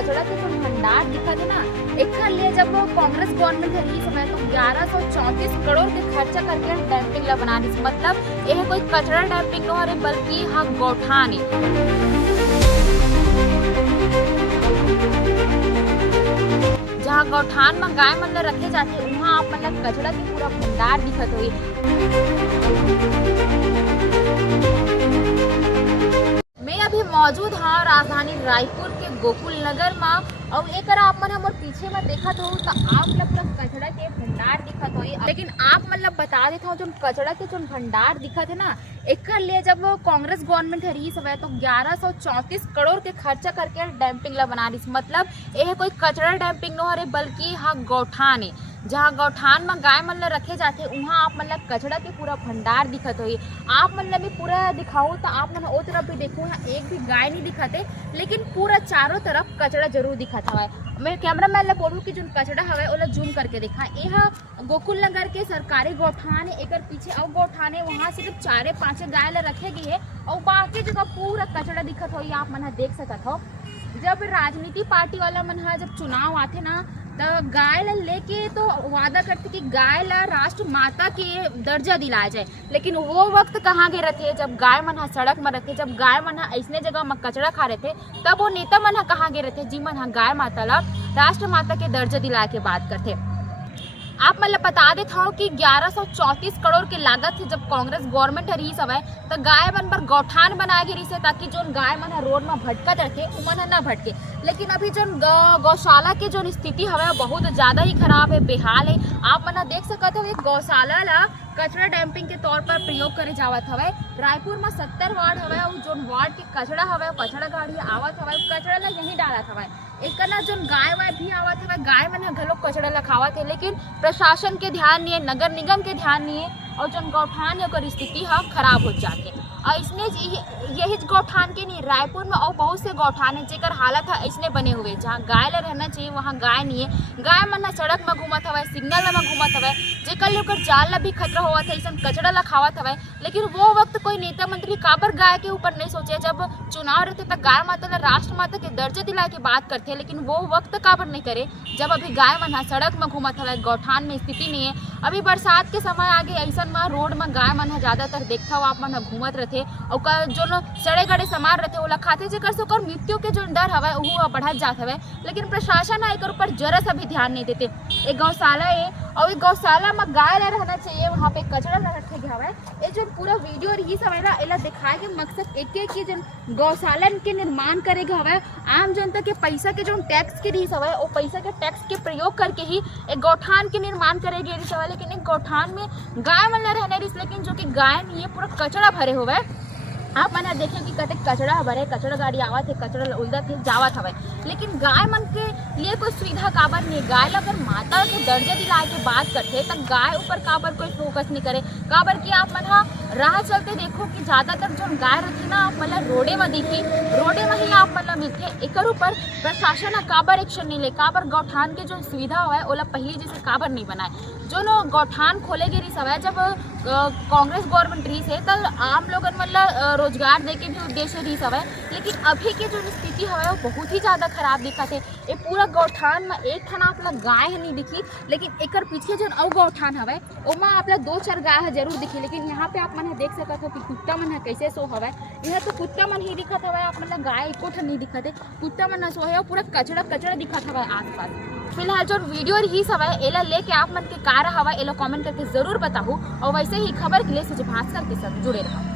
कचरा के जो भंडार दिखत है ना, एकर लिए जब वो कांग्रेस गवर्नमेंट रही समय तो 1134 करोड़ के खर्चा करके डैम्पिंग ला बना दी। मतलब यह कोई कचरा डैम्पिंग न हरे बल्कि हाँ गौठान है, जहाँ गौठान में गाय मन रखे जाते वहाँ आप मतलब कचरा के पूरा भंडार दिखत हुई। मैं अभी मौजूद हाँ राजधानी रायपुर के गोकुल नगर में, और एक आप मन हमर पीछे में देखत हो तो आप मतलब कचरा के भंडार दिखत होई। लेकिन आप मतलब बता देता हूँ जो कचरा के जो भंडार दिखत है ना, एक लिए जब वो कांग्रेस गवर्नमेंट रही समय तो 1134 करोड़ के खर्चा करके डैम्पिंग ला बना रही। मतलब यह कोई कचरा डैम्पिंग न हरे बल्कि हाँ गौठान है, जहाँ गौठान में गाय मन रखे जाते वहाँ आप मतलब कचरा के पूरा भंडार दिखत होई। आप मतलब भी पूरा दिखाऊँ तो आप मन ओ तरफ भी देखो, यहाँ एक भी गाय नहीं दिखते, लेकिन पूरा चारों तरफ कचरा जरूर दिखत हवा। मैं कैमरा मैन ला बोलूँ कि जो कचरा हवा ओला जूम करके दिखा। यह गोकुल नगर के सरकारी गौठान है, एक पीछे और गौठान है, वहाँ सिर्फ 4-5 गाय ला रखे गए है और बाकी जगह पूरा कचरा दिखत हो। आप मन देख सकत हो, जब राजनीति पार्टी वाला मन जब चुनाव आते ना तो गाय ला लेके तो वादा करते कि गाय ला राष्ट्र माता के दर्जा दिलाया जाए, लेकिन वो वक्त कहाँ गए रहते जब गाय मन सड़क में रहते, जब गाय मन ऐसने जगह में कचरा खा रहे थे, तब वो नेता मन कहाँ गए रहते जी मन गाय माता ला राष्ट्र माता के दर्जा दिलाए के बात करते। आप मतलब बता देता हूँ कि 1134 करोड़ के लागत है जब कांग्रेस गवर्नमेंट रही समय तो गाय मन पर गौठान बनाए गए रही ताकि जो गाय मन रोड में भटकत रखे उमन न भटके। लेकिन अभी जो गौशाला के जो स्थिति हवे बहुत ज़्यादा ही खराब है, बेहाल है। आप मन देख सकते हो एक गौशाला ला कचरा डैम्पिंग के तौर पर प्रयोग करे जावत हवे। रायपुर में 70 वार्ड हवे और जो वार्ड के कचरा हवे कचरा गाड़ी आवत हवे, कचरा ला यहीं डालत हवे। एक ना जो गाय वाय भी आवत हवे, गाय मन घलो कचरा ला खावत है, लेकिन प्रशासन के ध्यान नहीं है, नगर निगम के ध्यान नहीं है और जो गौठान है ओकर स्थिति खराब हो जाते। और इसने यही गौठान के नहीं, रायपुर में और बहुत से गौठान है जेकर हालत है ऐसने बने हुए जहाँ गाय ला रहना चाहिए वहाँ गाय नहीं है। गाय मन सड़क में घूमत हवे, सिग्नल में घूमत हवे, जेकर लेकर जान ला भी खतरा होवत है, ऐसा कचरा ला खावत हवे। लेकिन वो वक्त कोई नेता मंत्री काबर गाय के ऊपर नहीं सोचे, जब चुनाव रहते तो गाय माता ला राष्ट्र माता के दर्जे दिलाए के बात करते, लेकिन वो वक्त काबर नहीं करे जब अभी गाय मन सड़क में घूमत हवे, गौठान में स्थिति नहीं है। अभी बरसात के समय आगे ऐसा में रोड में गाय मन ज़्यादातर देखता हो आप मन घूमत रहते और जो सड़े गड़े सामान रहते ओला खाते, जेकर से ओकर मृत्यु के जो डर हवे वो बढ़त जात हवे। लेकिन प्रशासन है एक ऊपर जरा सा भी ध्यान नहीं देते। एक गौशाला है और एक गौशाला में गाय ला रहना चाहिए, वहाँ पे कचरा ला रखे गया हवे। ये जो पूरा वीडियो रही समय ना एला दिखाए के मकसद एक कि जो गौशालन के निर्माण करेगा हवे आम जनता के पैसा के जो टैक्स के रही हवे वो पैसा के टैक्स के प्रयोग करके ही एक गौठान के निर्माण करेगी रही हवे। लेकिन एक गौठान में गाय मन ला रहने रही, लेकिन जो कि गाय नहीं है पूरा कचरा भरे हुए। आप मन देखें कि कते कचरा भरे, कचरा गाड़ी आवत है, कचरा उलदत है जावत हवे, लेकिन गाय मन के लिए कोई सुविधा काबर नहीं। गाय ला अगर माता के दर्जा दिलाए के बात करते तो गाय ऊपर काबर कोई फोकस नहीं करे। काबर कि आप मन राह चलते देखो कि ज़्यादातर जो गाय रहती ना आप मतलब रोडे में दिखी, रोडे में ही आप मतलब मिलते। एक ऊपर प्रशासन काबर एक्शन नहीं ले, काबर गौठान के जो सुविधा हुआ है ओला पहले जैसे काबर नहीं बनाए। जो नो गौठान खोले गए रही समय जब कांग्रेस गवर्नमेंट रही है तब आम लोगन मतलब रोजगार दे के भी उद्देश्य रही समय, लेकिन अभी के जो स्थिति है वो बहुत ही ज़्यादा खराब दिखत है। ये पूरा गौठान में एक खाना आप गाय नहीं दिखी, लेकिन एक पीछे जो और गौठान हवे ओमा आप 2-4 गाय जरूर दिखी। लेकिन यहाँ पे आप मन देख सकते हो कि कुत्ता मन कैसे सो हवे, यह तो कुत्ता मन ही दिखत हवे, आप मतलब गाय एको ठन नहीं दिखत है, कुत्ता मन सो है, पूरा कचरा कचरा दिखत हवे आसपास। फिलहाल जो वीडियो रही हवे एला लेके आप मन के कार हवा एला कमेंट करके जरूर बताओ और वैसे ही खबर के लिए भास्कर के साथ जुड़े रहो।